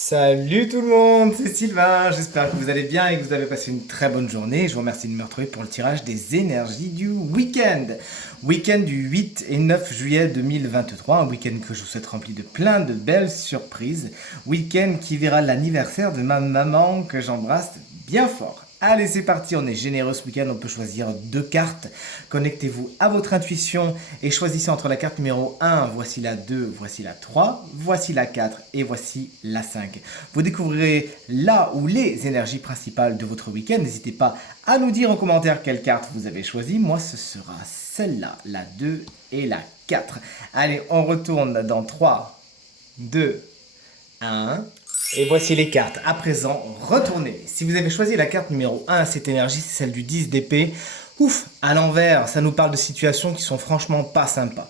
Salut tout le monde, c'est Sylvain, j'espère que vous allez bien et que vous avez passé une très bonne journée. Je vous remercie de me retrouver pour le tirage des énergies du week-end. Week-end du 8 et 9 juillet 2023, un week-end que je vous souhaite rempli de plein de belles surprises. Week-end qui verra l'anniversaire de ma maman que j'embrasse bien fort. Allez, c'est parti, on est généreux ce week-end, on peut choisir deux cartes. Connectez-vous à votre intuition et choisissez entre la carte numéro 1, voici la 2, voici la 3, voici la 4 et voici la 5. Vous découvrirez là ou les énergies principales de votre week-end. N'hésitez pas à nous dire en commentaire quelle carte vous avez choisie. Moi, ce sera celle-là, la 2 et la 4. Allez, on retourne dans 3, 2, 1. Et voici les cartes. À présent, retournez. Si vous avez choisi la carte numéro 1, cette énergie, c'est celle du 10 d'épée. Ouf, à l'envers, ça nous parle de situations qui sont franchement pas sympas.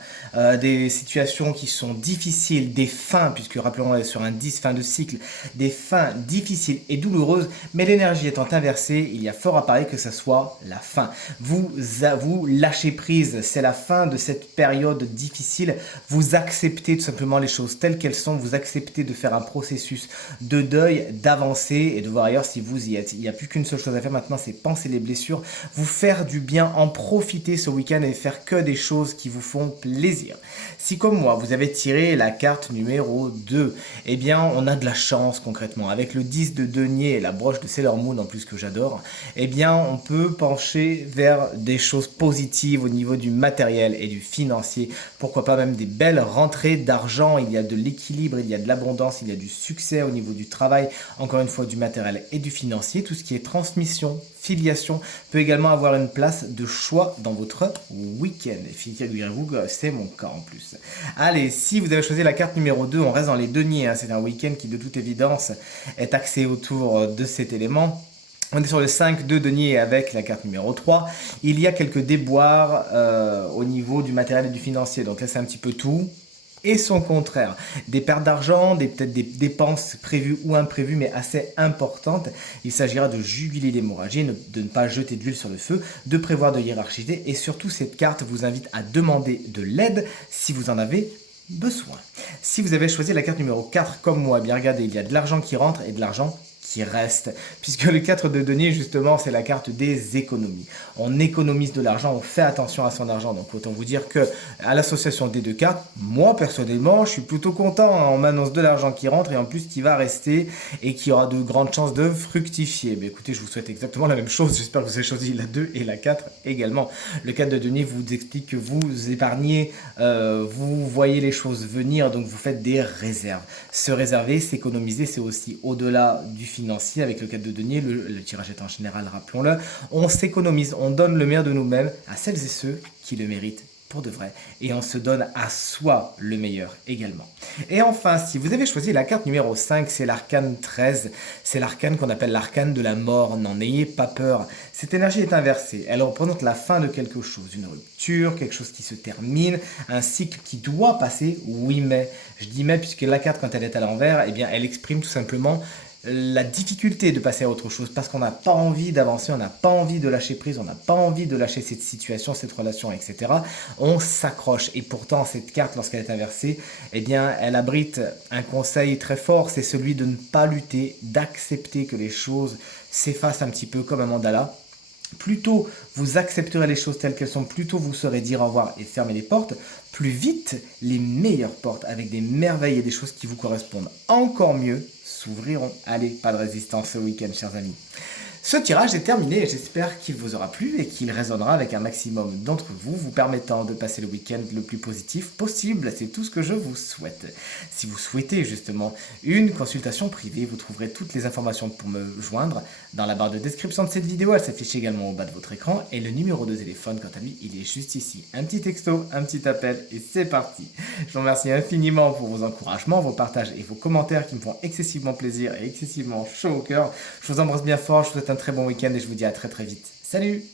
Des situations qui sont difficiles, des fins, puisque rappelons, on est sur un 10, fin de cycle, des fins difficiles et douloureuses, mais l'énergie étant inversée, il y a fort à parier que ça soit la fin. Vous lâchez prise, c'est la fin de cette période difficile, vous acceptez tout simplement les choses telles qu'elles sont, vous acceptez de faire un processus de deuil, d'avancer et de voir ailleurs si vous y êtes. Il n'y a plus qu'une seule chose à faire maintenant, c'est penser les blessures, vous faire du bien, en profiter ce week-end et faire que des choses qui vous font plaisir. Si comme moi, vous avez tiré la carte numéro 2, eh bien on a de la chance concrètement. Avec le 10 de denier et la broche de Sailor Moon en plus que j'adore, eh bien on peut pencher vers des choses positives au niveau du matériel et du financier. Pourquoi pas même des belles rentrées d'argent, il y a de l'équilibre, il y a de l'abondance, il y a du succès au niveau du travail, encore une fois du matériel et du financier. Tout ce qui est transmission, filiation peut également avoir une place de choix dans votre week-end. Et figurez-vous que c'est mon cas en plus. Allez, si vous avez choisi la carte numéro 2, on reste dans les deniers. C'est un week-end qui de toute évidence est axé autour de cet élément. On est sur le 5 de denier avec la carte numéro 3. Il y a quelques déboires au niveau du matériel et du financier. Donc là, c'est un petit peu tout et son contraire. Des pertes d'argent, peut-être des dépenses prévues ou imprévues, mais assez importantes. Il s'agira de juguler l'hémorragie, de ne pas jeter d'huile sur le feu, de prévoir de hiérarchiser. Et surtout, cette carte vous invite à demander de l'aide si vous en avez besoin. Si vous avez choisi la carte numéro 4 comme moi, bien regardez, il y a de l'argent qui rentre et de l'argent qui reste, puisque le 4 de denier justement c'est la carte des économies. On économise de l'argent, on fait attention à son argent, donc autant vous dire que à l'association des deux cartes, moi personnellement je suis plutôt content, hein. On m'annonce de l'argent qui rentre et en plus qui va rester et qui aura de grandes chances de fructifier. Mais écoutez, je vous souhaite exactement la même chose, j'espère que vous avez choisi la 2 et la 4 également. Le 4 de denier vous explique que vous épargnez, vous voyez les choses venir, donc vous faites des réserves. Se réserver, s'économiser, c'est aussi au-delà du financier. Avec le 4 de denier, le tirage est en général, rappelons-le, on s'économise, on donne le meilleur de nous-mêmes à celles et ceux qui le méritent pour de vrai. Et on se donne à soi le meilleur également. Et enfin, si vous avez choisi la carte numéro 5, c'est l'arcane 13. C'est l'arcane qu'on appelle l'arcane de la mort. N'en ayez pas peur. Cette énergie est inversée. Elle représente la fin de quelque chose. Une rupture, quelque chose qui se termine, un cycle qui doit passer. Oui, mais. Je dis mais puisque la carte, quand elle est à l'envers, eh bien, elle exprime tout simplement la difficulté de passer à autre chose parce qu'on n'a pas envie d'avancer, on n'a pas envie de lâcher prise, on n'a pas envie de lâcher cette situation, cette relation, etc. On s'accroche et pourtant cette carte, lorsqu'elle est inversée, eh bien, elle abrite un conseil très fort, c'est celui de ne pas lutter, d'accepter que les choses s'effacent un petit peu comme un mandala. Plus tôt vous accepterez les choses telles qu'elles sont, plus tôt vous saurez dire au revoir et fermer les portes, plus vite les meilleures portes avec des merveilles et des choses qui vous correspondent encore mieux s'ouvriront. Allez, pas de résistance ce week-end, chers amis. Ce tirage est terminé et j'espère qu'il vous aura plu et qu'il résonnera avec un maximum d'entre vous, vous permettant de passer le week-end le plus positif possible. C'est tout ce que je vous souhaite. Si vous souhaitez justement une consultation privée, vous trouverez toutes les informations pour me joindre dans la barre de description de cette vidéo. Elle s'affiche également au bas de votre écran et le numéro de téléphone, quant à lui, il est juste ici. Un petit texto, un petit appel et c'est parti. Je vous remercie infiniment pour vos encouragements, vos partages et vos commentaires qui me font excessivement plaisir et excessivement chaud au cœur. Je vous embrasse bien fort, je vous souhaite un très bon week-end et je vous dis à très très vite. Salut!